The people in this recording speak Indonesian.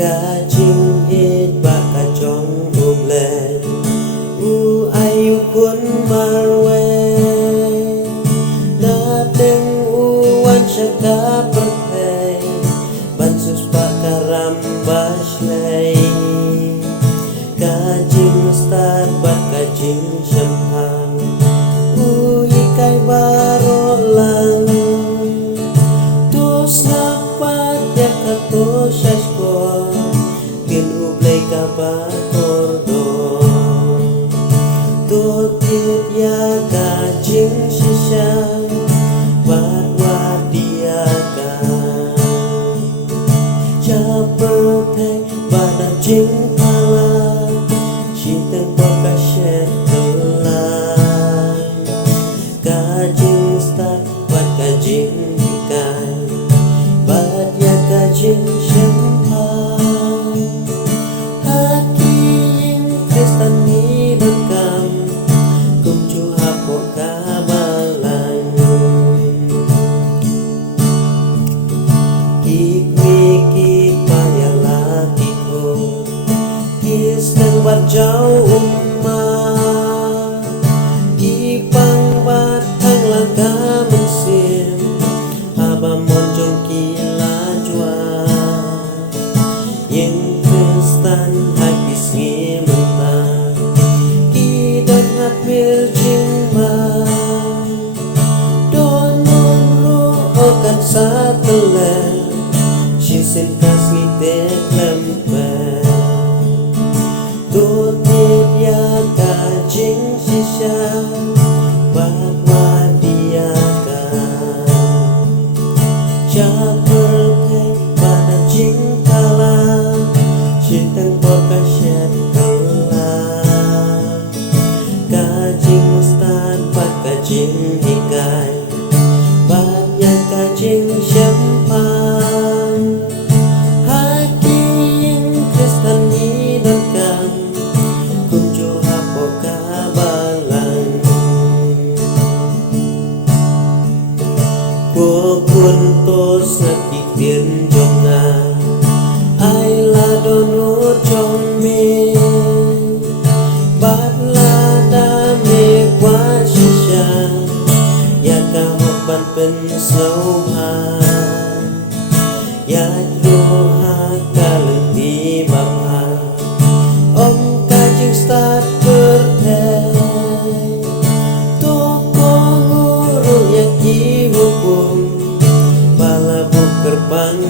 Kajing hit baka chong bublen ayu kun marwe na teng uwan syaka perpay bansus pakaram baslay kajing star bat kajing syamhang ikai baro lang tus napat ya kato syashko kin ublay kabakordon tutit ya kajing shishan batwadiaka chapertay badan jing pala shinteng pokashet telan kajing star bat kajing ikai bat ya kajing syempang hakim kristan ni dekam kumcu hapo kabalan kik mikik payala kiko kisnang bat jauh umah kipang bat ang langka musim haba monjong kila jua yang kristan habis ngimentan kidan hapir jingma donon ro okat satelan shisin kasih teklempen tutit ya kajing shisha batwadiaka chapertay badan jing kala shinteng pokashet telan kajing stan bat kajing ikai bat yang kajing syempang hakim kristan ni dekam kunjo hapo kabalan kuntos ngakikir jonga ay ladonur jongme bat ladame kwa shisha ya kahopan pensauhan ya doha kalenti bapa om kajing start pertay toko ngurung ya ki hukum bala buker bang